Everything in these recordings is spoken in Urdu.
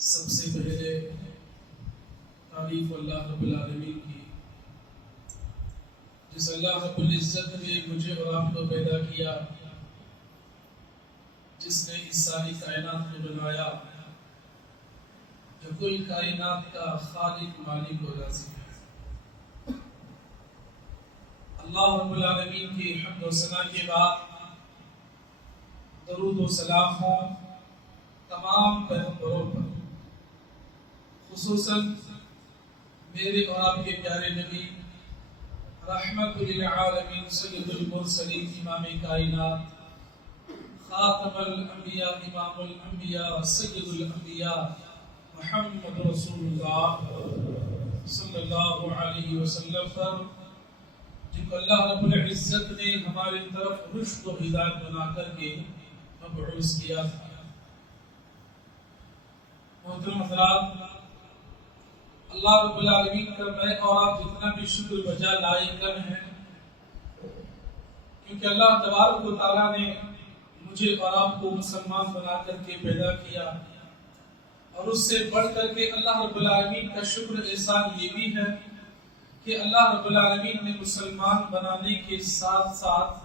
سب سے پہلے تعریف اللہ رب العالمین کی، جس اللہ رب العزت نے مجھے اور آپ کو پیدا کیا، جس نے اس ساری کائنات کو بنایا، جو کل کائنات کا خالق مالک و رازق ہے۔ اللہ رب العالمین کی حمد و ثنا کے بعد درود و سلام ہو تمام پیغمبروں پر، خصوصاً میرے اور آپ کے پیارے نبی رحمت للعالمین سید المرسلین امام کائنات خاتم الانبیاء امام الانبیاء سید الانبیاء محمد رسول اللہ صلی اللہ علیہ وسلم پر، جن کو اللہ رب العزت نے ہماری طرف رشد و ہدایت بنا کر کے مبعوث کیا تھا۔ محترم حضرات، اللہ رب العالمین کا میں اور آپ جتنا بھی شکر بجا لائے کم ہیں، کیونکہ اللہ تبارک و تعالیٰ نے مجھے اور آپ کو مسلمان بنا کر کے پیدا کیا، اور اس سے بڑھ کر کے اللہ رب العالمین کا شکر احسان یہ بھی ہے کہ اللہ رب العالمین نے مسلمان بنانے کے ساتھ ساتھ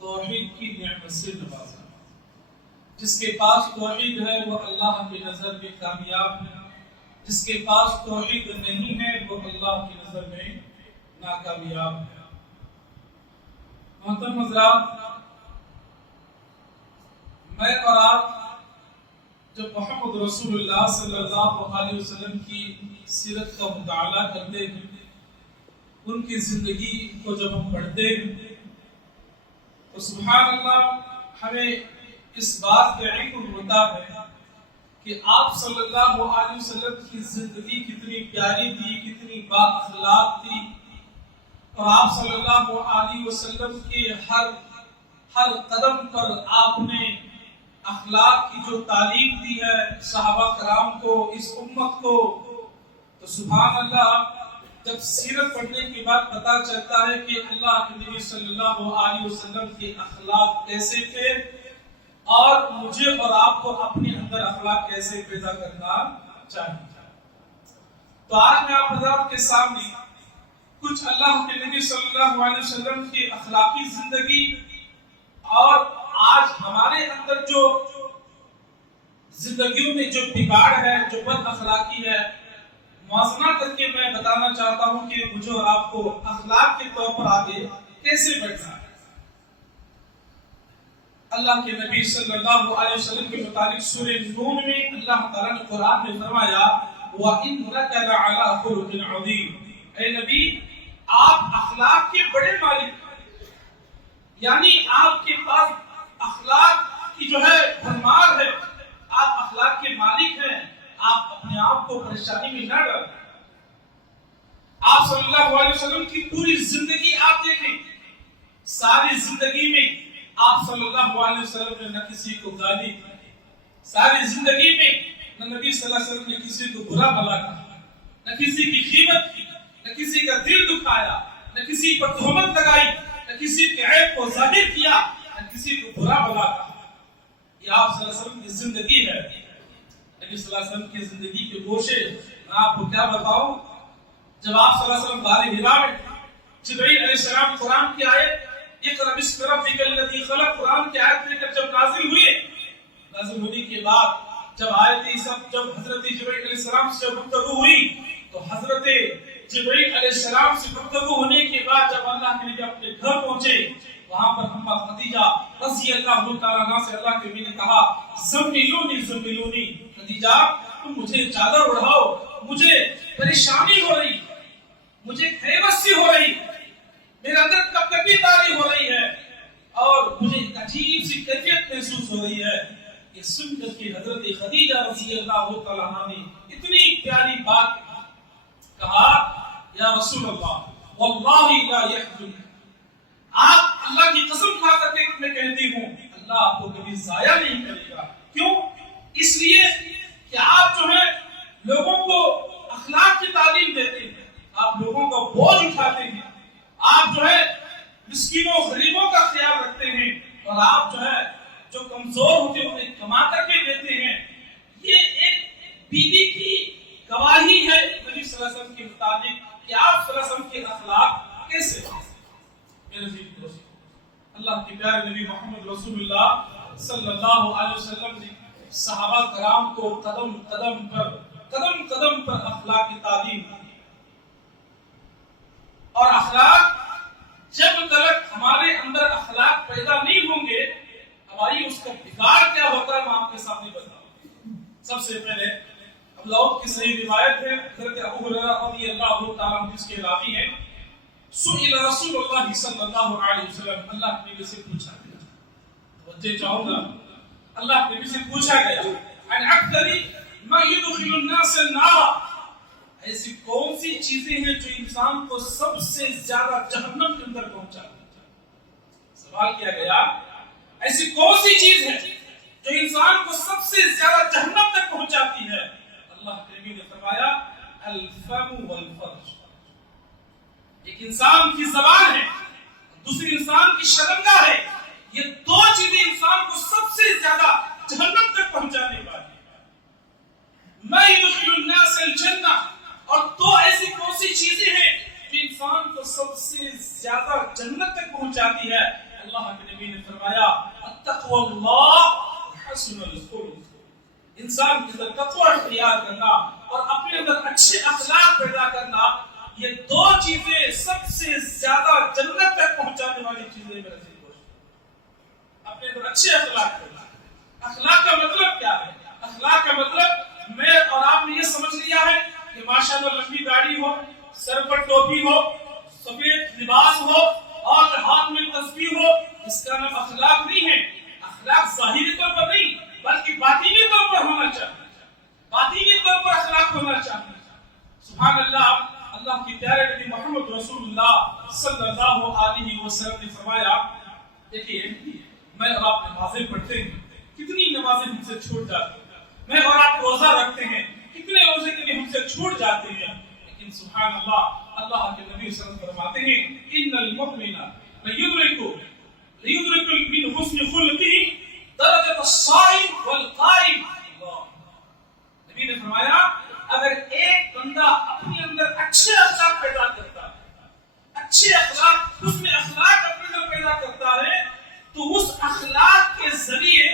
توحید کی نعمت سے نوازا۔ جس کے پاس توحید ہے وہ اللہ کی نظر میں کامیاب ہے، جس کے پاس توحید نہیں ہے وہ اللہ کی نظر میں ناکامیاب ہے۔ محترم حضرات، میں اور آپ جب محمد رسول اللہ صلی اللہ علیہ وسلم کی سیرت کا مطالعہ کرتے ہیں، ان کی زندگی کو جب ہم پڑھتے ہیں تو سبحان اللہ ہمیں اس بات کا علم ہوتا ہے کہ آپ صلی اللہ علیہ وسلم کی زندگی کتنی پیاری تھی، کتنی با اخلاق تھی، اور آپ صلی اللہ علیہ وسلم کے ہر قدم پر آپ نے اخلاق کی جو تعلیم دی ہے صحابہ کرام کو، اس امت کو، تو سبحان اللہ جب سیرت پڑھنے کے بعد پتہ چلتا ہے کہ اللہ کے نبی صلی اللہ علیہ وسلم کے اخلاق کیسے تھے، اور مجھے اور آپ کو اپنے اندر اخلاق کیسے پیدا کرنا چاہیے۔ تو آج میں آپ حضرات کے سامنے کچھ اللہ کے نبی صلی اللہ علیہ وسلم کی اخلاقی زندگی اور آج ہمارے اندر جو زندگیوں میں جو بگاڑ ہے، جو بد اخلاقی ہے، موازنہ کر کے میں بتانا چاہتا ہوں کہ مجھے اور آپ کو اخلاق کے طور پر آگے کیسے بڑھنا ہے۔ اللہ کے نبی صلی اللہ علیہ وسلم کے متعلق سورہ نون میں اللہ تعالیٰ نے قرآن میں فرمایا وَإِنَّكَ لَعَلَىٰ خُلُقٍ عَظِيمٍ، اے نبی آپ اخلاق کے بڑے مالک ہیں، یعنی آپ کے پاس اخلاق کی جو ہے بھرمار ہے، آپ اخلاق کے مالک ہیں، آپ اپنے آپ کو پریشانی میں نہ ڈالیں۔ آپ صلی اللہ علیہ وسلم کی پوری زندگی آپ دیکھیں، ساری زندگی میں آپ صلی اللہ علیہ وسلم نے نہ کسی کو گالی دی، ساری زندگی میں نہ نبی صلی اللہ علیہ وسلم نے کسی کو برا بھلا کہا، نہ کسی کی غیبت کی، نہ کسی کا دل دکھایا، نہ کسی پر تہمت لگائی، نہ کسی کے عیب کو ظاہر کیا، نہ کسی کو برا بھلا کہا۔ یہ آپ صلی اللہ علیہ وسلم کی زندگی ہے۔ نبی صلی اللہ علیہ وسلم کی زندگی کے گوشے میں آپ کو کیا بتاؤں، جب آپ صلی اللہ علیہ وسلم غار حرا میں جبرائیل علیہ السلام قرآن کی آیت اقرأ باسم ربک الذی خلق، قرآن کی آیت لے کر جب نازل ہوئے، نازل ہونے کے بعد جب جب حضرت جبرائیل علیہ السلام سے گفتگو ہوئی، تو حضرت جبرائیل علیہ السلام سے گفتگو ہونے کے بعد جب اللہ کے نبی اپنے گھر پہنچے، وہاں پر ہمہ خدیجہ رضی اللہ تعالیٰ عنہا سے اللہ کے نبی نے کہا زملونی زملونی، خدیجہ تم مجھے چادر اڑھاؤ، مجھے پریشانی ہو رہی، مجھے خیبت ہو رہی، میرے اندر کپکپی تاری ہو رہی ہے، اور مجھے ایک عجیب سی کیفیت محسوس ہو رہی ہے۔ یہ سن کر کے حضرت خدیجہ رضی اللہ تعالیٰ عنہا نے اتنی پیاری بات کہا یا رسول اللہ واللہ لا یحزن، آپ اللہ کی قسم کھا کر کے میں کہتی ہوں اللہ آپ کو کبھی ضائع نہیں کرے گا۔ کیوں؟ اس لیے کہ آپ جو ہے لوگوں کو اخلاق کی تعلیم دیتے ہیں، آپ لوگوں کو بوجھ اٹھاتے ہیں، آپ جو ہے مسکینوں غریبوں کا خیال رکھتے ہیں، اور آپ جو ہے جو کمزور ہوتے ہیں انہیں کما کر کے دیتے ہیں۔ یہ ایک بیوی صلی اللہ علیہ وسلم کے مطابق کہ آپ صلی اللہ علیہ وسلم کے اخلاق کیسے ہیں؟ میرے عزیز دوست، اللہ کے پیارے نبی محمد رسول اللہ صلی اللہ علیہ وسلم نے صحابہ کرام کو قدم قدم پر اخلاق کی تعلیم دی، اور اخلاق جب تک ہمارے اندر اخلاق پیدا نہیں ہوں گے، ہماری اس کا بگاڑ کیا ہوتا ہے میں آپ کے سامنے بتاؤں۔ سب سے پہلے ابو داؤد کی صحیح روایت ہے، حضرت ابو ہریرہ رضی اللہ تعالیٰ عنہ جس کے راوی ہیں، سئل رسول اللہ صلی اللہ علیہ وسلم، اللہ کے نبی سے پوچھا گیا، توجہ چاہوں گا، اللہ کے نبی سے پوچھا گیا عن اکثر ما يدخل الناس النار، ایسی کون سی چیزیں ہیں جو انسان کو سب سے زیادہ جہنم کے اندر پہنچاتی ہیں؟ سوال کیا گیا ایسی کون سی چیز ہے جو انسان کو سب سے زیادہ جہنم تک پہنچاتی ہے؟ اللہ کے نبی نے فرمایا الفم والفرج، ایک انسان کی زبان ہے، دوسری انسان کی شرمگاہ ہے، یہ دو چیزیں انسان کو سب سے زیادہ جہنم تک پہنچانے والی ہیں۔ ما يدخل الناس الجنہ، اور دو ایسی کون سی چیزیں ہیں جو انسان کو سب سے زیادہ جنت تک پہنچاتی ہے؟ اللہ کے نبی نے فرمایا التقوى اللہ حسن الخلق، انسان کے اندر تقوی اختیار کرنا اور اپنے اندر اچھے اخلاق پیدا کرنا، یہ دو چیزیں سب سے زیادہ جنت تک پہنچانے والی چیزیں میرے دوست۔ اپنے اندر اچھے اخلاق پیدا، اخلاق کا مطلب کیا ہے؟ اخلاق کا مطلب میں اور آپ نے یہ سمجھ لیا ہے کہ ماشاءاللہ لمبی داڑھی ہو، سر پر ٹوپی ہو، سفید لباس ہو اور ہاتھ میں تسبیح ہو، اس کا نام اخلاق نہیں ہے۔ اخلاق ظاہری طور پر نہیں بلکہ باطنی طور پر ہونا چاہیے، باطنی طور پر اخلاق ہونا چاہیے۔ سبحان اللہ، اللہ کی پیارے نبی محمد رسول اللہ صلی اللہ علیہ وسلم نے فرمایا، دیکھیے میں اور آپ نمازیں پڑھتے ہیں، کتنی نمازیں ہم سے چھوٹ جاتی ہیں، میں اور آپ روزہ رکھتے ہیں، کتنے روزے کے ہم سے چھوٹ جاتے ہیں، لیکن سبحان اللہ، اللہ کے نبی صلی اللہ علیہ وسلم فرماتے ہیں ان المؤمن لیدرک من حسن خلقہ درجۃ الصائم والقائم۔ نبی نے فرمایا اگر ایک بندہ اپنے اندر اچھے اخلاق پیدا کرتا ہے، اچھے اخلاق، حسن اخلاق اپنے اندر پیدا کرتا ہے، تو اس اخلاق کے ذریعے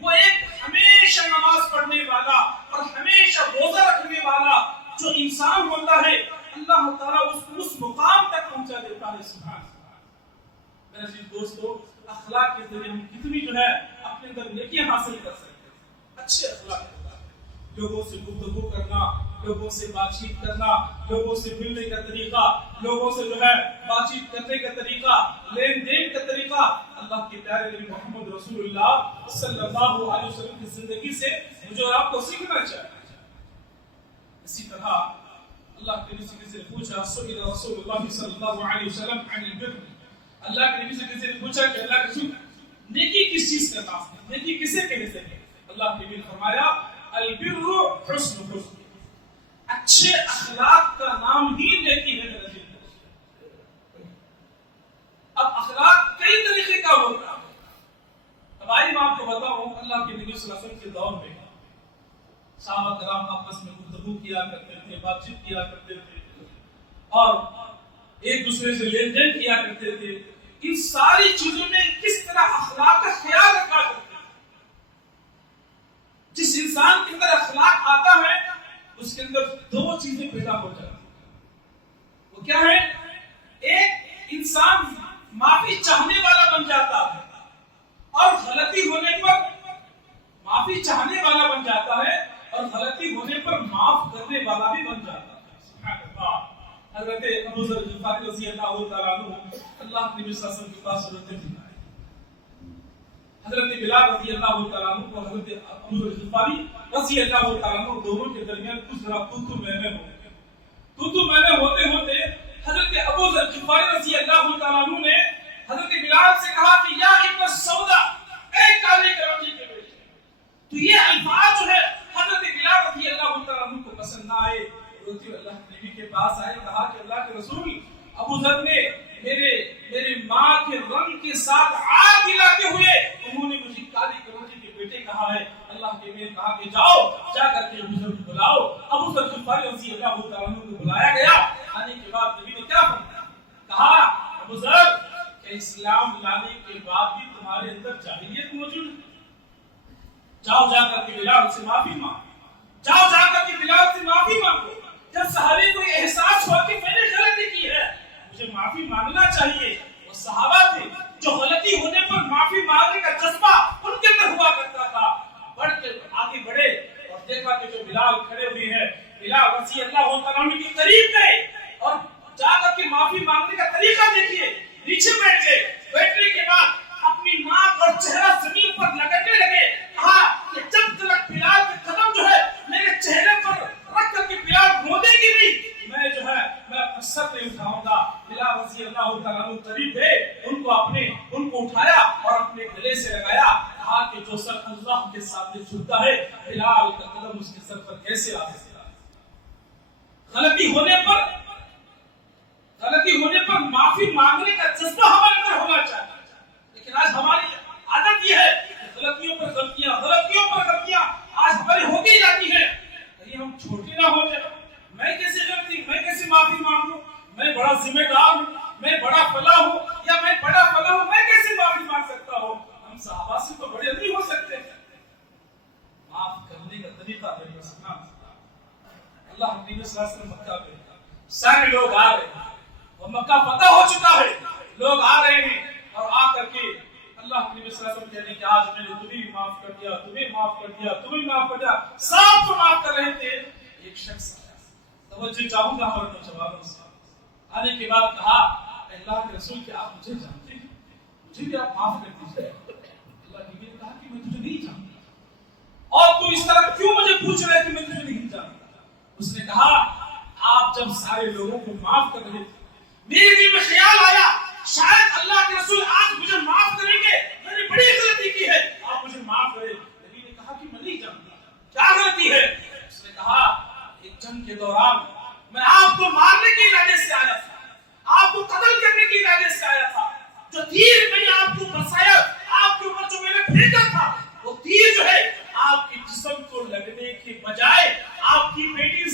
وہ ایک ہمیشہ نماز پڑھنے والا اور ہمیشہ روزہ رکھنے والا جو انسان ہوتا ہے، اللہ تعالیٰ اس کو اس مقام تک پہنچا دیتا ہے۔ سبحان اللہ۔ میرے عزیز دوستو، اخلاق کے ذریعے ہم کتنی جو ہے اپنے اندر نیکیاں حاصل کر سکتے ہیں۔ اچھے اخلاق، لوگوں سے گفتگو کرنا، لوگوں سے بات چیت کرنا، لوگوں سے ملنے کا طریقہ، لوگوں سے جو ہے بات چیت کرنے کا طریقہ، لین دین کا طریقہ، اللہ کے پیارے نبی محمد رسول اللہ صلی اللہ علیہ وسلم کی زندگی سے مجھے اور آپ کو سیکھنا چاہیے۔ اسی طرح اللہ کے نبی سے پوچھا، سئل رسول اللہ صلی اللہ علیہ وسلم عن البر، اللہ کے نبی سے پوچھا کہ اللہ کے رسول نیکی کس چیز کا نام ہے، نیکی کسے کہتے ہیں؟ اللہ کے نبی نے فرمایا البر حسن الخلق، اچھے اخلاق کا نام ہی نیکی ہے۔ میرے دوست، اب اخلاق کئی طریقے کا ہوتا ہے۔ اب آئیے میں آپ کو بتاؤں، اللہ کے نبی صلی اللہ علیہ وسلم کے دور میں صحابہ کرام آپس میں گفتگو کیا کرتے تھے، بات چیت کیا کرتے تھے اور ایک دوسرے سے لین دین کیا کرتے تھے۔ ان ساری چیزوں میں کس طرح اخلاق کا خیال رکھا کرتے تھے؟ جس انسان کے اندر اخلاق آتا ہے اس کے اندر دو چیزیں پیدا ہو جاتی ہیں۔ وہ کیا ہے؟ ایک انسان معافی چاہنے والا بن جاتا ہے اور غلطی ہونے پر معافی چاہنے والا بن جاتا ہے اور غلطی ہونے پر معاف کرنے والا بھی بن جاتا ہے۔ سبحان اللہ۔ حضرت ابو ذر غفاری رضی اللہ تعالیٰ عنہ اللہ کے نبی صلی اللہ علیہ وسلم کے پاس حضرت حضرت بلال رضی اللہ تعالیٰ عنہ اور حضرت ابو ذر غفاری رضی اللہ تعالیٰ عنہ دونوں کے درمیان کچھ ذرا تو میں ہوتے ہوتے حضرت ابو ذر غفاری رضی اللہ تعالیٰ عنہ نے حضرت بلال سے کہا کہ یا ابن السودا، اے کالے کلوٹی کے بیٹے۔ تو یہ الفاظ جو ہے حضرت بلال رضی اللہ تعالیٰ عنہ کو پسند نہ آئے، روتے ہوئے اللہ کے نبی کے پاس آئے، کہا کہ اللہ کے رسول، ابو ذر نے میرے ماں کے رنگ کے ساتھ آگ ملاتے ہوئے انہوں نے مجھے کالی کلوٹی کے بیٹے کہا ہے۔ اللہ کے نبی نے کہا کہ جاؤ، جا کر کے ابو ذر کو بلاؤ۔ ابو ذر غفاری رضی اللہ تعالیٰ عنہ کو بلایا۔ اسلام لانے کے بعد بھی تمہارے اندر جاہلیت موجود ہے؟ جاؤ جا کر کے بلال سے معافی مانگو، جاؤ جا کر کے بلال سے معافی مانگو۔ جب صحابی کو احساس ہوا کہ میں نے غلطی کی ہے، مجھے معافی مانگنا چاہیے، وہ صحابہ تھے جو غلطی ہونے پر معافی مانگنے کا جذبہ ان کے اندر ہوا کرتا تھا۔ بڑھ کے آگے بڑھے اور دیکھا کہ جو بلال کھڑے ہوئے ہیں، بلال رضی اللہ تعالیٰ عنہ کے قریب گئے اور جا کر کے معافی مانگنے کا طریقہ دیکھیے، نیچے بیٹھ گئے، بیٹھنے کے بعد اپنی ناک اور چہرہ زمین پر لگٹنے لگے، کہا کہ جب تک بلال کے قدم جو ہے میرے چہرے پر رکھ کر کے بلال رونے گی نہیں، میں جو ہے میں اپنا سر نہیں اٹھاؤں گا۔ بلال رضی اللہ تعالیٰ عنہ قریب گئے، ان کو اٹھایا اور اپنے گلے سے لگایا، کہا کہ جو سر اللہ کے سامنے جھکتا ہے، بلال کا قدم اس کے سر پر کیسے آ سکتا ہے؟ غلطی ہونے پر معافی مانگنے کا جذبہ ہمارے اندر ہونا چاہیے، لیکن آج ہماری عادت یہ ہے کہ غلطیوں پر غلطیاں آج ہماری ہوتی جاتی ہیں۔ کہیں ہم چھوٹے نہ ہو جائیں، میں کیسے معافی مانگوں؟ میں بڑا ذمہ دار ہوں، میں بڑا فلاں ہوں، یا میں بڑا فلاں ہوں، میں کیسے معافی مانگ سکتا ہوں؟ ہم صحابہ سے تو بڑے نہیں ہو سکتے۔ معاف کرنے کا طریقہ میرے سامنے اللہ نبی صلی اللہ علیہ وسلم مکہ میں سارے لوگ آ رہے ہیں اور مکہ فتح ہو چکا ہے، لوگ آ رہے ہیں اور آ کر کے اللہ کے نبی صلی اللہ علیہ وسلم کہتے ہیں کہ آج میں نے تمہیں معاف کر دیا، تمہیں معاف کر دیا، تمہیں معاف کر دیا، سب کو معاف کر رہے تھے۔ ایک شخص آیا، توجہ چاہوں گا ہمارے نوجوانوں سے، آنے کے بعد کہا اللہ کے رسول کہ آپ مجھے جانتے ہیں، مجھے بھی آپ معاف کر دیجیے۔ اللہ کے نبی نے کہا کہ میں تجھے نہیں جانتا، اور تو اس طرح کیوں مجھے پوچھ رہے کہ میں تجھے نہیں جانتا؟ اس نے کہا آپ جب سارے لوگوں کو معاف کر رہے تھے، میرے دل میں خیال آیا شاید اللہ کے رسول آج مجھے معاف کریں گے، میں نے بڑی غلطی کی ہے، آپ مجھے معاف کریں۔ نبی نے کہا کہ میں نہیں جانتا کیا غلطی ہے۔ اس نے کہا ایک جنگ کے دوران میں آپ کو مارنے کے ارادے سے آیا تھا، آپ کو قتل کرنے کے ارادے سے آیا تھا، جو تیر میں نے آپ کو برسایا، آپ کے اوپر جو میں نے پھینکا تھا، وہ تیر جو ہے آپ کے جسم کو لگنے کے بجائے آپ کی بیٹی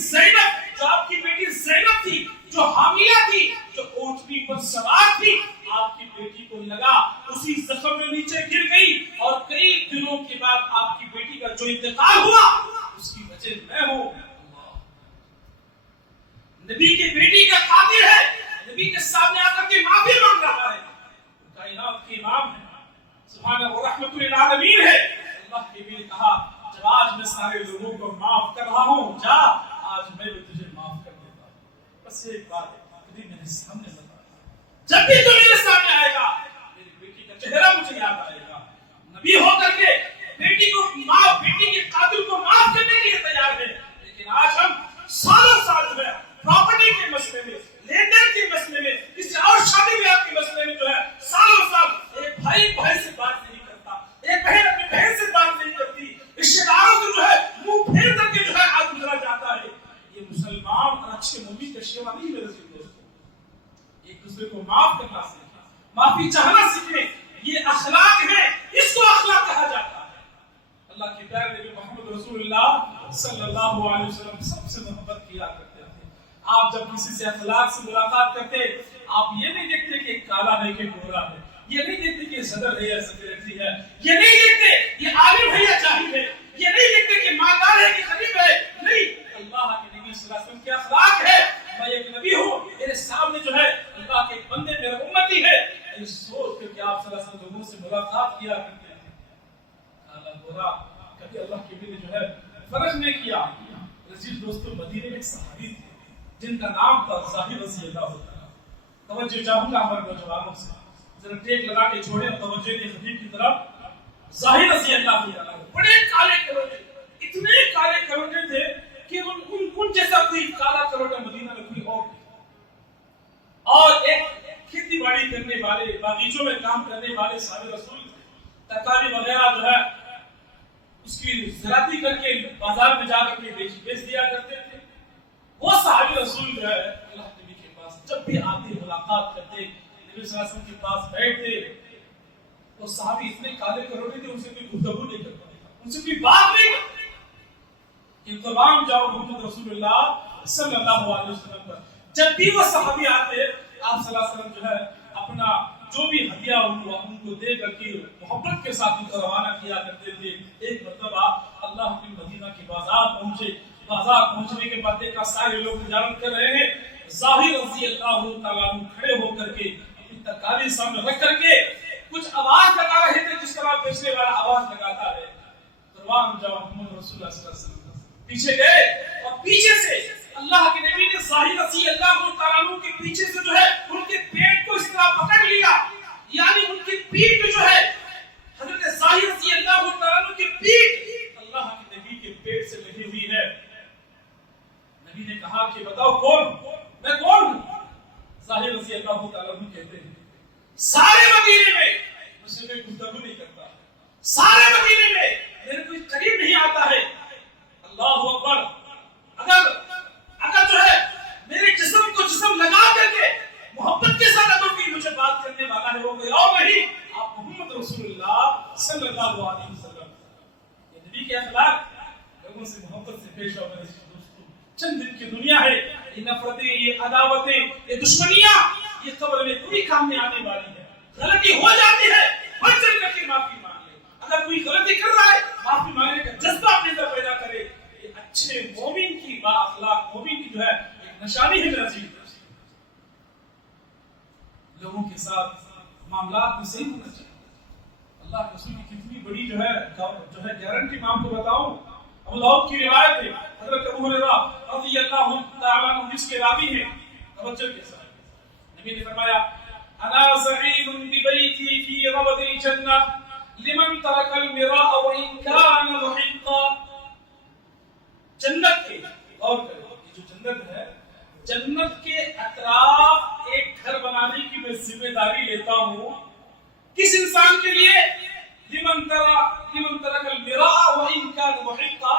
زینب تھی، جو حامیہ تھی، جو اونٹنی پر سوار تھی، آپ کی بیٹی کو لگا، اسی زخم میں نیچے گر گئی، اور کئی دنوں کے بعد آپ کی بیٹی کا جو انتقال ہوا اس کی وجہ میں ہوں۔ نبی کی بیٹی کا قاتل ہے، نبی کے سامنے آ کر کے معافی مانگ رہا ہے، کائنات کے امام ہے، سبحان اللہ رحمت للعالمین ہے۔ اللہ کے نبی نے کہا جب آج میں سارے لوگوں کو معاف کر رہا ہوں، جا آج میں بھی تجھے معاف کر دیتا ہوں۔ بس ایک بات کبھی میرے سامنے بتا، جب بھی تو میرے سامنے آئے گا میری بیٹی کا چہرہ مجھے یاد آئے گا۔ نبی ہو کر کے بیٹی کے قاتل کو معاف کرنے کے لیے تیار ہے، لیکن آج ہم سالوں سال جو ہے پراپرٹی کے مسئلے میں، لین دین کے مسئلے میں، کسی اور شادی بیاہ کے مسئلے میں جو ہے سالوں سال ایک بھائی سے بات نہیں کرتا، ایک بہن اپنی بہن سے بات نہیں کرتی، رشتے داروں سے جو ہے منہ پھیر کر کے جو ہے آج گزرا جاتا ہے۔ یہ مسلمان اور اچھے مومن کا شیوا نہیں میرے دوستوں۔ ایک دوسرے کو معاف کرنا سیکھیں، معافی چاہنا سیکھیں، یہ اخلاق ہے، اس کو اخلاق کہا جاتا ہے۔ اللہ کے پیارے نبی محمد رسول اللہ صلی اللہ علیہ وسلم سب سے محبت کیا کرتے تھے۔ آپ جب کسی سے اخلاق سے ملاقات کرتے، آپ یہ نہیں دیکھتے کہ کالا ہے کہ گورا ہے، یہ نہیں دیکھتے کہ صدر ہے یا سیکریٹری ہے، یہ نہیں دیکھتے یہ عالم ہے یا جاہل ہے، یہ نہیں دیکھتے کہ مالدار ہے کہ غریب ہے، نہیں، اللہ کے نبی صلی اللہ علیہ وسلم کی اخلاق ہے میں ایک نبی ہوں، میرے سامنے جو ہے اللہ کے ایک بندے میرا امتی ہے، یہ سوچ کر کہ آپ صلی اللہ علیہ وسلم لوگوں سے ملاقات کیا کرتے تھے۔ کالا گورا کبھی اللہ کے نبی نے جو ہے فرق نہیں کیا۔ عزیز دوستو، مدینے میں ایک صحابی تھے جن کا نام تھا ظاہر رضی اللہ عنہ۔ توجہ چاہوں گا ہمارے نوجوانوں سے، ذرا ٹیک لگا کے چھوڑیں توجہ دیں حبیب کی طرف۔ ظاہر رضی اللہ عنہ بڑے کالے کروڑے، اتنے کالے کروڑے تھے کہ ان جیسا کوئی کالا کروڑا مدینہ میں کوئی اور نہیں، اور ایک کھیتی باڑی کرنے والے، باغیچوں میں کام کرنے والے صحابہ رسول تھے، ترکاری وغیرہ جو ہے اس کی زراعتی کر کے بازار میں جا کر کے بیچ دیا کرتے تھے۔ وہ صحابی رسول جو ہے اللہ نبی کے پاس جب بھی آتے ملاقات کرتے، نبی صلی اللہ علیہ وسلم کے پاس بیٹھتے، وہ صحابی اتنے کالے کروڑے تھے ان سے کوئی گفتگو نہیں کرتا، ان سے کوئی بات نہیں کرتا۔ انتظام جاؤ محمد رسول اللہ صلی اللہ علیہ وسلم پر، جب بھی وہ صحابی آتے آپ صلی اللہ علیہ وسلم جو ہے اپنا جو بھی ہدیہ ان کو دے کر کے محبت کے ساتھ ان کو روانہ کیا کرتے تھے. ایک مرتبہ اللہ کے مدینہ کے بازار پہنچے. بازار پہنچنے کے بعد دیکھا سارے لوگ تجارت کر رہے ہیں. ظاہر رضی اللہ تعالیٰ عنہ کھڑے ہو کر کے اپنی ترکاری سامنے رکھ کر کے کچھ آواز لگا رہے تھے جس طرح بیچنے والا آواز لگاتا ہے. قربان جاؤ محمد رسول اللہ صلی اللہ علیہ وسلم پیچھے گئے اور پیچھے سے اللہ کے نبی نے ظاہر رضی اللہ تعالیٰ عنہ کے پیچھے سے جو ہے ان کے پیٹ کو اس طرح پکڑ لیا. یعنی ان کی پیٹ جو ہے حضرت ظاہر رضی اللہ تعالیٰ عنہ کی پیٹ اللہ کے نبی کے پیٹ سے لگی ہوئی ہے. نبی نے کہا کہ بتاؤ کون؟ میں کون ہوں؟ ظاہر رضی اللہ تعالیٰ عنہ کہتے ہیں سارے مدینے میں مجھ سے کوئی گفتگو نہیں کرتا, سارے مدینے میں میرے کوئی قریب نہیں آتا ہے. اللہ اکبر. اگر جو ہے میرے جسم کو جسم لگا کر کے محبت کے ساتھ اگر کوئی مجھے بات کرنے والا ہے وہ کوئی اور نہیں, آپ محمد رسول اللہ صلی اللہ علیہ وسلم. یہ نبی کے اخلاق, لوگوں سے محبت سے پیش آؤ. میرے دوستو, چند دن کی دنیا ہے, یہ نفرتیں, یہ عداوتیں, یہ دشمنیاں یہ قبر میں کوئی کام میں آنے والی ہے. غلطی ہو جاتی ہے بڑھ چڑھ کر کے معافی مانگ لے. اگر کوئی غلطی کر رہا ہے معافی مانگنے کا جذبہ اپنے اندر پیدا کرے. یہ اچھے مومن کی با اخلاق مومن کی جو ہے ایک نشانی ہے. میرا جی لوگوں کے ساتھ معاملات میں صحیح ہونا چاہیے. اللہ کے رسول کی کتنی بڑی جو ہے گارنٹی میں آپ کو بتاؤں. ابو داؤد کی روایت ہے, حضرت ابو ہریرہ رضی اللہ تعالیٰ عنہ جس کے راوی ہیں, توجہ کے ساتھ نبی نے فرمایا انا زعیم ببیتی فی ربد الجنہ لمن ترک المراء وان کان محقا. جنت کے اور جو جنت ہے, جنت کے اطراف ایک گھر بنانے کی میں ذمہ داری لیتا ہوں. کس انسان کے لیے؟ لمن ترک المراء وان کان محقا,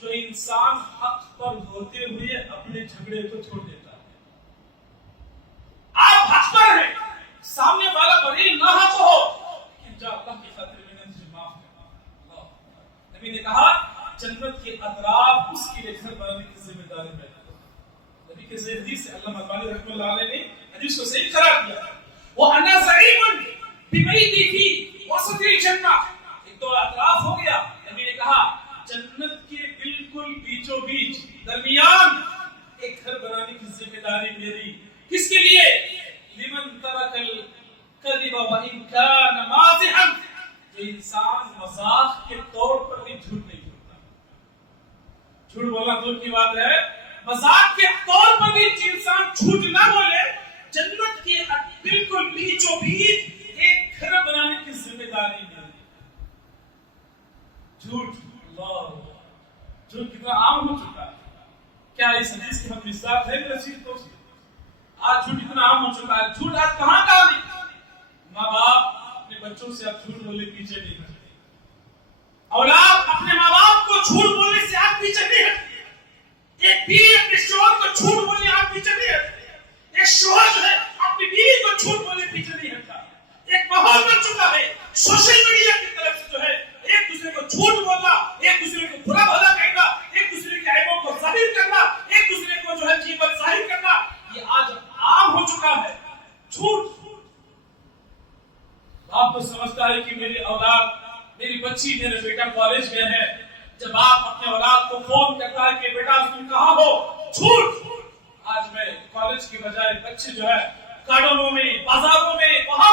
جو انسان حق پر ہوتے ہوئے اپنے جھگڑے کو چھوڑ دیتا ہے. آپ حق پر ہیں, سامنے والا بڑی ناحق ہو, لیکن جا اللہ کی خاطر میں نے تجھے معاف کرنا. نبی نے کہا جنت کے اطراف اس کے لیے گھر بنانے کی ذمہ داری ہے. نبی کے صحیح حدیث سے علامہ البانی رحمۃ اللہ علیہ نے حدیث کو صحیح قرار دیا. وَأَنَا زَعِيمٌ بِبَيْتِي فِي وَسَطِ الْجَنَّةِ. ایک تو اطراف ہو گیا. نبی نے کہا جنت کے بالکل بیچوں بیچ درمیان ایک گھر بنانے کی ذمہ داری میری. کس کے لیے؟ لمن ترک الکذب وان کان مازحا, جو انسان مزاح کے طور پر بھی جھوٹ نہیں بولتا. جھوٹ بولنا دور کی بات ہے, مزاح کے طور پر بھی انسان جھوٹ نہ بولے. جنت کے بالکل بیچوں بیچ ایک گھر بنانے کی ذمہ داری میری. جھوٹ, اللہ, جھوٹ کتنا عام ہو چکا ہے. کیا اس حدیث کی ہم مثال ہے میرے چیز دوست؟ آج جھوٹ اتنا عام ہو چکا ہے. جھوٹ آج کہاں نہیں. ماں باپ اپنے بچوں سے اب جھوٹ بولنے پیچھے نہیں ہٹتے. اولاد اپنے ماں باپ کو جھوٹ بولنے سے آج پیچھے نہیں ہٹتی. ایک بیوی اپنے شوہر کو جھوٹ بولنے آج پیچھے نہیں ہٹتی. ایک شوہر جو ہے اپنی بیوی کو جھوٹ بولنے پیچھے نہیں ہٹتا. ایک ماحول بن چکا ہے سوشل میڈیا کی طرف سے جو ہے ایک دوسرے کو جھوٹ بولنا, ایک دوسرے کو برا بھلا کہنا, ایک دوسرے کے عیبوں کو ظاہر کرنا, ایک دوسرے کو جو ہے غیبت ظاہر کرنا, یہ آج عام ہو چکا ہے. جھوٹ. آپ کو سمجھتا ہے کہ میری اولاد, میری بچی, میرے بیٹا کالج گئے ہیں. جب آپ اپنے اولاد کو فون کرتا ہے کہ بیٹا تم کہاں ہو, جھوٹ. آج میں کالج کے بجائے بچے جو ہے گارڈنوں میں, بازاروں میں, وہاں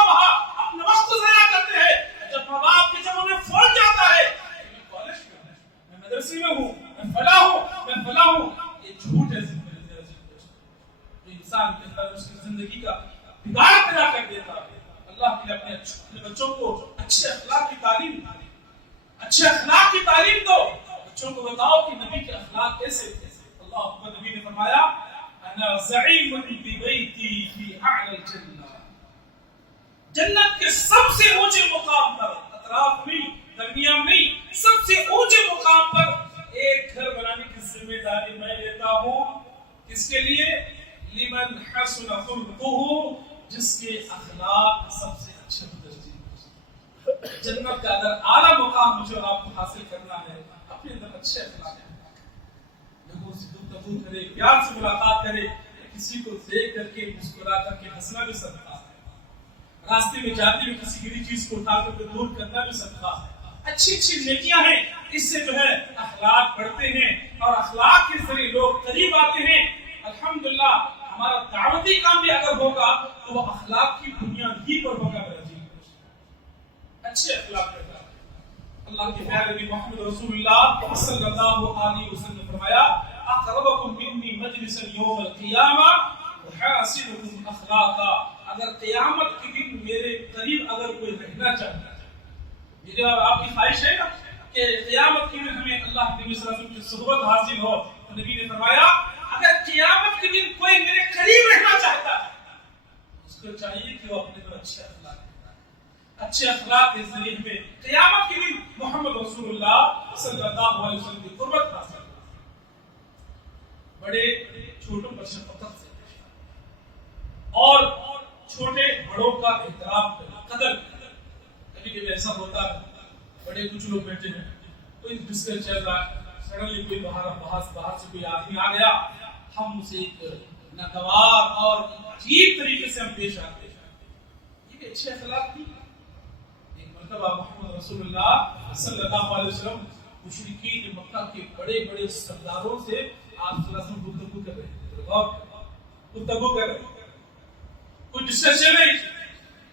اپنا وقت ضائع کرتے ہیں. جب ماں باپ کے جب انہیں فون جاتا ہے میں کالج میں ہوں, میں مدرسے میں ہوں, میں فلاں ہوں, میں فلاں ہوں, یہ جھوٹ ہے. انسان کے اندر اس کی زندگی کا بگاڑ پیدا کر دیتا ہے. اللہ کے لیے اپنے بچوں کو اچھے اخلاق کی تعلیم, اچھے اخلاق کی تعلیم دو. بچوں کو بتاؤ کہ نبی کے اخلاق کیسے تھے. اللہ اکبر. نبی نے فرمایا انا زعیم ببیتی فی اعلی الجنہ. جنت کے سب سے اونچے مقام پر, اطراف نہیں, درمیان نہیں, سب سے اونچے مقام پر ایک گھر بنانے کی ذمہ داری میں لیتا ہوں. کس کے لیے؟ لمن حسن خلقه, جس کے اخلاق سب سے اچھے درجے. جنت کا اگر اعلیٰ مقام مجھے آپ کو حاصل کرنا ہے, اپنے اندر اچھے اخلاق ہیں. لوگوں سے گفتگو کرے, پیار سے ملاقات کرے, کسی کو دیکھ کر کے مسکرا کر کے ہنسنا بھی صدقہ ہے. راستے میں جاتے ہوئے کسی گری چیز کو اٹھا کر دور کرنا بھی صدقہ ہے. اچھی اچھی نیکیاں ہیں، اس سے جو ہے اخلاق بڑھتے ہیں اور اخلاق کے ذریعے لوگ قریب آتے ہیں. الحمدللہ ہمارا دعوتی کام بھی اگر ہوگا تو وہ اخلاق کی بنیاد ہی پر ہوگا. میرا جی اچھے اخلاق پیدا. اللہ کے پیارے نبی محمد رسول اللہ صلی اللہ علیہ وسلم نے فرمایا اقربکم منی مجلسا یوم القیامہ وحاسنکم اخلاقا. اگر قیامت کے دن میرے قریب اگر کوئی رہنا چاہتا ہے، میرے اور آپ کی خواہش ہے نا کہ قیامت کے دن ہمیں اللہ کے نبی صلی اللہ علیہ وسلم کی صحبت حاصل ہو، تو نبی نے فرمایا اگر قیامت کے دن کوئی میرے قریب رہنا چاہتا ہے اس کو چاہیے کہ وہ اپنے پر اچھے اخلاق کے ذریعے ہمیں قیامت کے دن محمد رسول اللہ صلی اللہ علیہ وسلم کی قربت حاصل ہو. بڑے چھوٹوں پر شفقت سے اور چھوٹے بڑوں کا احترام کرنا، قدر کرنا. کبھی کبھی ایسا ہوتا ہے بڑے کچھ لوگ بیٹھے ہیں، کوئی ڈسکس چل رہا ہے، سڈنلی کوئی باہر سے کوئی آدمی آ گیا، ہم اسے ایک ناگوار اور عجیب طریقے سے ہم پیش آتے ہیں. یہ بھی اچھے اخلاق نہیں. ایک مرتبہ محمد رسول اللہ صلی اللہ علیہ وسلم مشرکین مکہ کے بڑے بڑے سرداروں سے آپ صلی اللہ علیہ وسلم گفتگو کر رہے ہیں. کچھ ڈسکس چل رہی تھی،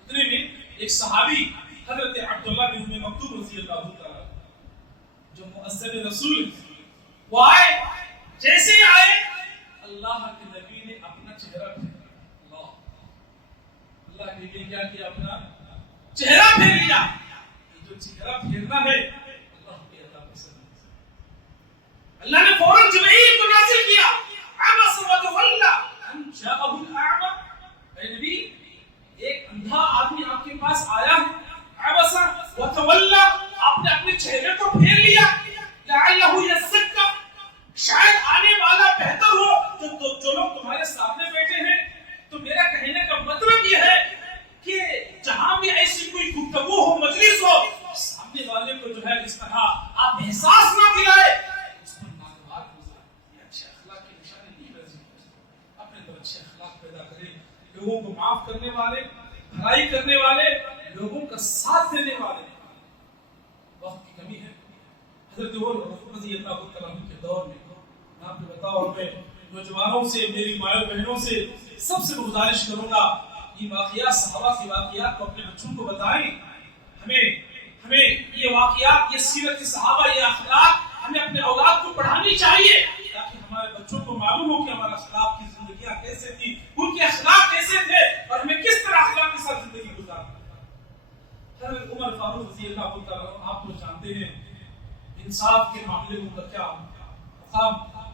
اتنے میں ایک صحابی حضرت عبداللہ بن ام مکتوم رضی اللہ تعالیٰ جو مؤذن رسول وہ آئے. جیسے آئے اللہ کے نبی نے اپنا چہرہ پھیرا. اللہ کے نبی کیا کیا؟ اپنا چہرہ پھیر لیا. یہ جو چہرہ پھیرنا ہے اللہ کے عطا پسند ہے. اللہ نے فوراً جبرائیل کو نازل کیا عبس وتولى ان جاءه الاعمى. اے نبی ایک اندھا آدمی آپ کے پاس آیا ہے، عبس وتولى آپ نے اپنے چہرے کو پھیر لیا، لعلہ یزکا شاید آنے والا بہتر ہو. جو لوگ تمہارے سامنے بیٹھے ہیں، تو میرا کہنے کا مطلب یہ ہے کہ جہاں بھی ایسی کوئی گفتگو ہو، مجلس ہو، سامنے والے کو جو ہے اس طرح آپ احساس نہ دلائے اس پر ناگوار گزارے. یہ اچھے اخلاق کی نشانی نہیں ہے. اپنے اندر اچھے اخلاق پیدا کریں، لوگوں کو معاف کرنے والے، بھلائی کرنے والے، لوگوں کا ساتھ دینے والے. وقت کی کمی ہے. حضرت عمر رضی اللہ تعالیٰ عنہ کے دور میں میں آپ کو بتاؤں، اور میں نوجوانوں سے، میری مائیں بہنوں سے سب سے گزارش کروں گا یہ واقعات، صحابہ کے واقعات کو اپنے بچوں کو بتائیں. ہمیں یہ واقعات، یہ سیرت صحابہ، یہ اخلاق ہمیں اپنے اولاد کو پڑھانی چاہیے تاکہ ہمارے بچوں کو معلوم ہو کہ ہمارا اخلاق کی زندگیاں کیسے تھی، ان کے اخلاق کیسے تھے اور ہمیں کس طرح اخلاق کے ساتھ زندگی گزارنا. حضرت عمر فاروق رضی اللہ تعالیٰ عنہ آپ تو جانتے ہیں انصاف کے معاملے میں کیا مقام تھا.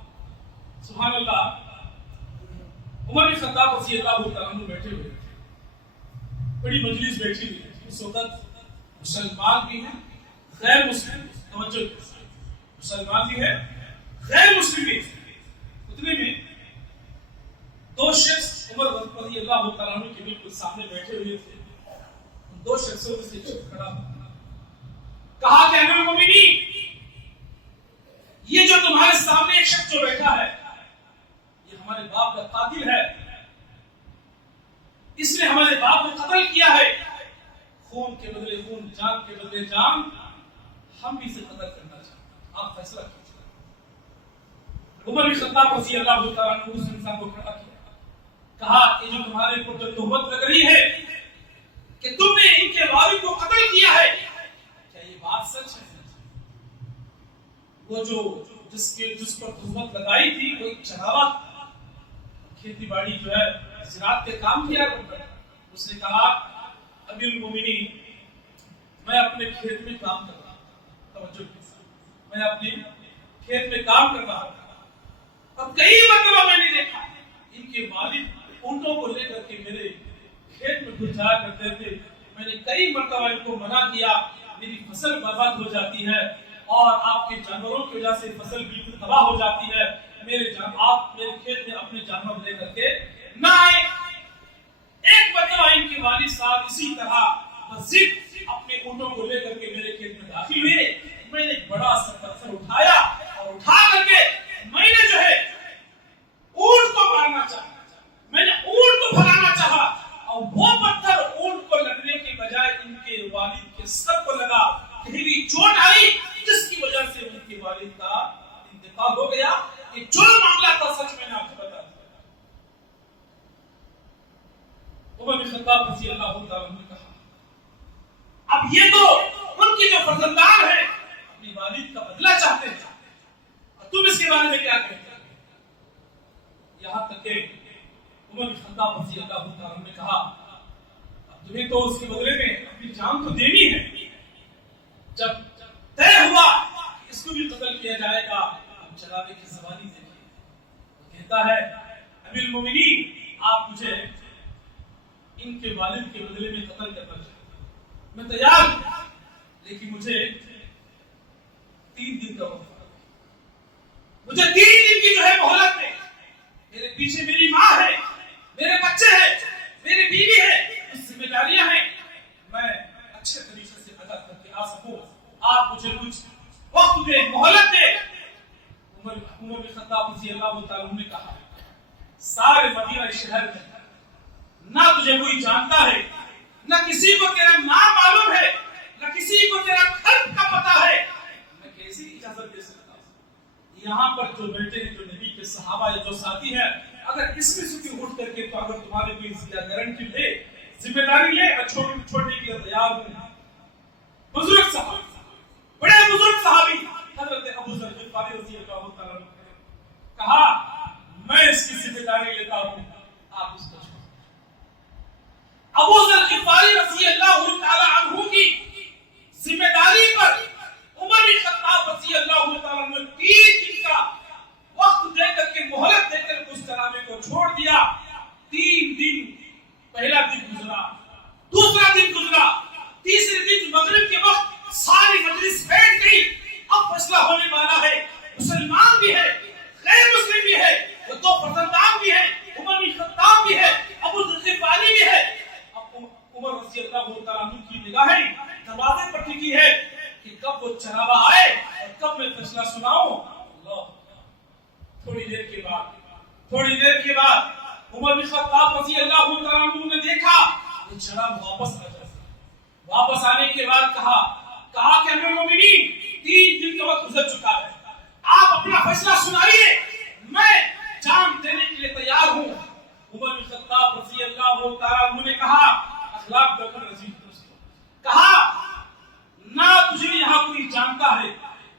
سبحان اللہ. عمر بن خطاب رضی اللہ تعالیٰ عنہ بیٹھے ہوئے، بڑی مجلس بیٹھی ہوئی. اس وقت مسلمان بھی ہیں، غیر مسلم بھی. توجہ، مسلمان بھی ہے، غیر مسلم بھی. اتنے میں دو شخص عمر رضی اللہ تعالیٰ عنہ کے بالکل سامنے بیٹھے ہوئے تھے. ان دو شخصوں میں سے ایک کھڑا کہا کہ امیر المومنین، یہ جو تمہارے سامنے ایک شخص جو بیٹھا ہے یہ ہمارے باپ کا قاتل ہے، اس نے ہمارے باپ کو قتل کیا ہے. خون کے بدلے خون، جان کے بدلے جان، ہم بھی اسے قتل کرنا چاہتے ہیں. آپ فیصلہ کیجیے. عمر بن خطاب رضی اللہ تعالیٰ عنہ اس انسان کو کھڑا کیا، کہا یہ جو تمہارے اوپر جو تہمت لگ رہی ہے کہ تم نے ان کے والد کو قتل کیا ہے، کیا یہ بات سچ ہے؟ وہ جس پر تہمت لگائی تھی وہ ایک چراغا تھا، کھیتی باڑی جو ہے زراعت کے کام کیا کرتا تھا. اس نے کہا امیر المومنین، میں اپنے کھیت میں کام کر رہا ہوں. توجہ کیجیے، میں اپنے کھیت میں کام کر رہا ہوں اور کئی مرتبہ میں نے دیکھا ان کے والد اونٹوں کو لے کر کے میرے کھیت میں گھس جایا کرتے تھے. میں نے کئی مرتبہ ان کو منع کیا، میری فصل برباد ہو جاتی ہے اور آپ کے جانوروں کی وجہ سے فصل بالکل تباہ ہو جاتی ہے. آپ میرے کھیت میں اپنے جانور لے کر کے نہ آئے. ایک مرتبہ ان کے والد صاحب اسی طرح ضد اپنے اونٹوں کو لے کر کے میرے کھیت میں داخل ہوئے. میں نے ایک بڑا سا پتھر اٹھایا اور اٹھا کر کے میں نے جو ہے اونٹ کو مارنا چاہا، میں نے اونٹ کو بھگانا چاہا اور وہ پتھر اونٹ کو اتفاق ہو گیا کہ جو معاملہ تھا سچ میں نے آپ کو بتا دیا۔ عمر بن خطاب رضی اللہ تعالیٰ عنہ نے کہا اب یہ تو ان کے جو فرزندان ہیں اپنی والد کا بدلہ چاہتے ہیں اور تم اس کے بارے میں کیا کہتے ہیں؟ یہاں تک کہ عمر بن خطاب رضی اللہ تعالیٰ عنہ نے کہا اب تمہیں تو اس کے بدلے میں اپنی جان تو دینی ہے، جب طے ہوا کہ اس کو بھی قتل کیا جائے گا، اب جلالے کی زبانی دیکھیے، وہ کہتا ہے امیر المومنین آپ مجھے ان کے والد کے بدلے میں قتل کرنا چاہتے، میں تیار ہوں، لیکن مجھے 3 دن کا وقت دیں، مجھے 3 دن کی جو ہے مہلت دیں، میرے پیچھے میری ماں ہے، میرے بچے ہیں، میری بیوی ہے، کچھ ذمہ داریاں ہیں، میں اچھے طریقے سے ادا کر کے آ سکوں، آپ مجھے کچھ وقت دیں، مہلت دیں۔ عمر بن خطاب رضی اللہ تعالیٰ عنہ نے کہا سارے مدینہ شہر میں نہ تجھے کوئی جانتا ہے، نہ کسی کو تیرا نام معلوم ہے، نہ کسی کو تیرا گھر کا پتہ ہے، میں کیسی اجازت دے سکتا ہوں؟ یہاں پر جو بیٹھے ہیں، جو نبی کے صحابہ یا جو ساتھی ہیں، اگر اس میں سے کوئی اٹھ کر کے تو اگر تمہارے کوئی گارنٹی لے، ذمہ داری لے، میں چھوڑنے کے لیے تیار ہوں۔ بزرگ صحابی، بڑے بزرگ صحابی حضرت ابو ذر غفاری رضی اللہ تعالیٰ عنہ نے کہا میں اس کی ذمہ داری لیتا ہوں، آپ اس کو چھوڑ۔ ابو ذر غفاری رضی اللہ تعالیٰ عنہ کی ذمہ داری پر عمر بن خطاب رضی اللہ تعالیٰ عنہ نے 3 دن کا وقت دے کر کے مہلت دے کر اس جنابے کو چھوڑ دیا۔ 3 دن، پہلا دن گزرا، دوسرا دن گزرا، تیسرے دن مغرب کے وقت ساری مجلس بیٹھ گئی، اب فیصلہ ہونے والا ہے، مسلمان بھی ہے، غیر مسلم بھی ہے، وہ 2 فرزندان بھی ہیں، عمر بن خطاب بھی ہے، ابو ذر غفاری بھی ہے۔ اب عمر رضی اللہ تعالیٰ عنہ کی نگاہیں دروازے پر ٹکی ہے کہ کب وہ چراغا آئے اور کب میں فیصلہ سناؤں۔ اللہ، تھوڑی دیر کے بعد عمر بن خطاب رضی اللہ تعالیٰ عنہ نے دیکھا وہ چراغ واپس آ جاتا، واپس آنے کے بعد کہا کہ امیر المومنین 3 دن کا وقت گزر چکا ہے، آپ اپنا فیصلہ سنائیے، میں جان دینے کے لیے تیار ہوں۔ عمر بن خطاب رضی اللہ تعالیٰ عنہ نے کہا اخلاق بکر رضی کہا نہ تجھے یہاں کوئی جانتا ہے،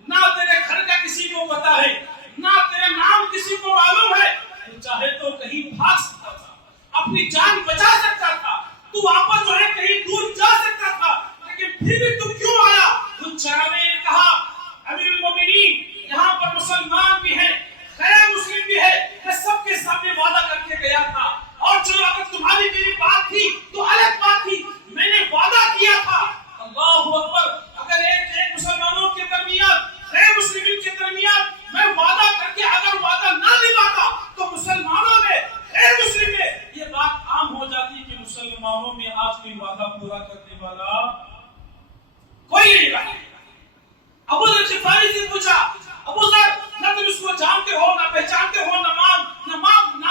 نہ تیرے گھر کا کسی کو پتا ہے، نہ تیرا نام کسی کو معلوم ہے، تو چاہے تو کہیں بھاگ سکتا تھا، اپنی جان بچا سکتا تھا، تو واپس جو ہے کہیں دور جا سکتا تھا، لیکن پھر بھی تو کیوں آیا؟ تو چراغے نے کہا امیر المومنین یہاں پر مسلمان بھی ہیں، غیر مسلم بھی ہے، میں سب کے سامنے وعدہ کر کے گیا تھا، اور جو اگر تمہاری میری بات تھی تو الگ بات تھی، میں نے وعدہ کیا تھا۔ اللہ اکبر، اگر ایک مسلمانوں کے درمیان غیر مسلمین کے درمیان میں وعدہ کر کے اگر وعدہ نہ نبھاتا تو مسلمانوں میں غیر مسلم میں یہ بات عام ہو جاتی کہ مسلمانوں میں آج کوئی وعدہ پورا کرنے والا کوئی نہیں رہا۔ ابو ذر غفاری سے پوچھا ابو ذر نہ تم اس کو جانتے ہو، نہ پہچانتے ہو، نہ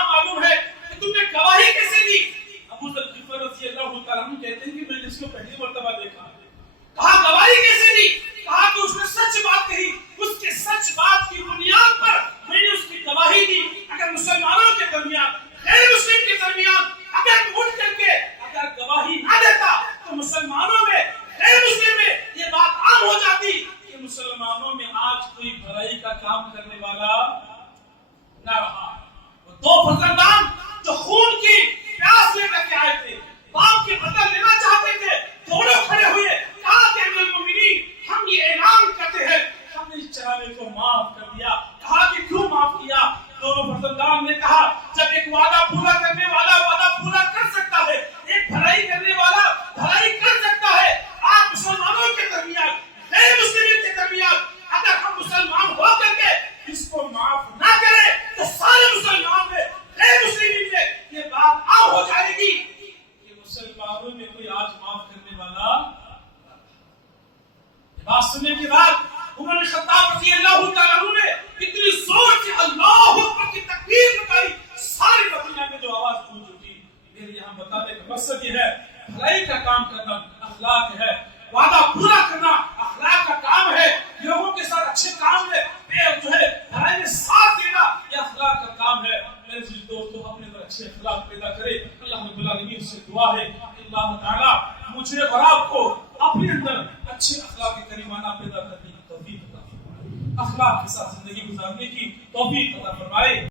معلوم ہے کہ تم نے گواہی کیسے دی؟ ابو ذر غفاری رضی اللہ تعالیٰ عنہ کہتے ہیں کہ میں نے اس کو پہلی مرتبہ دیکھا۔ کہا گواہی کیسے دی؟ کہا کہ اس نے سچ بات کہی، اس کے سچ بات کی بنیاد پر میں نے اس کی گواہی دی۔ اگر مسلمانوں کے درمیان غیر مسلم کے درمیان اگر اٹھ کر کے اگر گواہی نہ دیتا تو مسلمانوں میں غیر مسلم میں یہ بات عام ہو جاتی کہ مسلمانوں میں آج کوئی بھلائی کا کام کرنے والا نہ رہا۔ وہ 2 فرزندان جو خون کی پیاس لے کر کے آئے تھے، باپ کے بدلہ لینا چاہتے تھے، دونوں کھڑے ہوئے، کہا کہ امیر المومنین ہم یہ اعلان کرتے ہیں ہم نے اس چراغے کو معاف کر دیا۔ کہا کہ کیوں معاف کیا؟ دونوں فرزندان نے کہا جب ایک وعدہ پورا کرنے والا وعدہ پورا کر سکتا ہے، ایک بھلائی کرنے والا بھلائی کر سکتا ہے، آپ مسلمانوں کے درمیان غیر مسلمین کے درمیان اگر ہم مسلمان ہو کر کے اس کو معاف نہ کریں تو سارے مسلمان میں غیر مسلمین میں یہ بات عام ہو جائے گی کہ مسلمانوں میں کوئی آج معاف کرنے والا۔ یہ بات سننے کے بعد عمر بن خطاب رضی اللہ تعالیٰ عنہ نے اتنی زور سے اللہ اکبر کی تکبیر لگائی، ساری مدینہ میں جو آواز گونج اٹھی۔ میرے یہاں بتانے کا مقصد یہ ہے بھلائی کا کام کرنا اخلاق ہے، وعدہ پورا کرنا اخلاق کا کام ہے، لوگوں کے ساتھ اچھے کام میں جو ہے بھلائی میں ساتھ دینا، یہ اخلاق کا کام ہے۔ میرے دوستو اپنے اندر اچھے اخلاق پیدا کرے۔ اللہ رب العالمین سے دعا ہے اللہ تعالیٰ مجھے اور آپ کو اپنے اندر اچھے اخلاق کریمانہ پیدا کرنے کی توفیق عطا فرمائے، اخلاق کے ساتھ زندگی گزارنے کی توفیق عطا فرمائے۔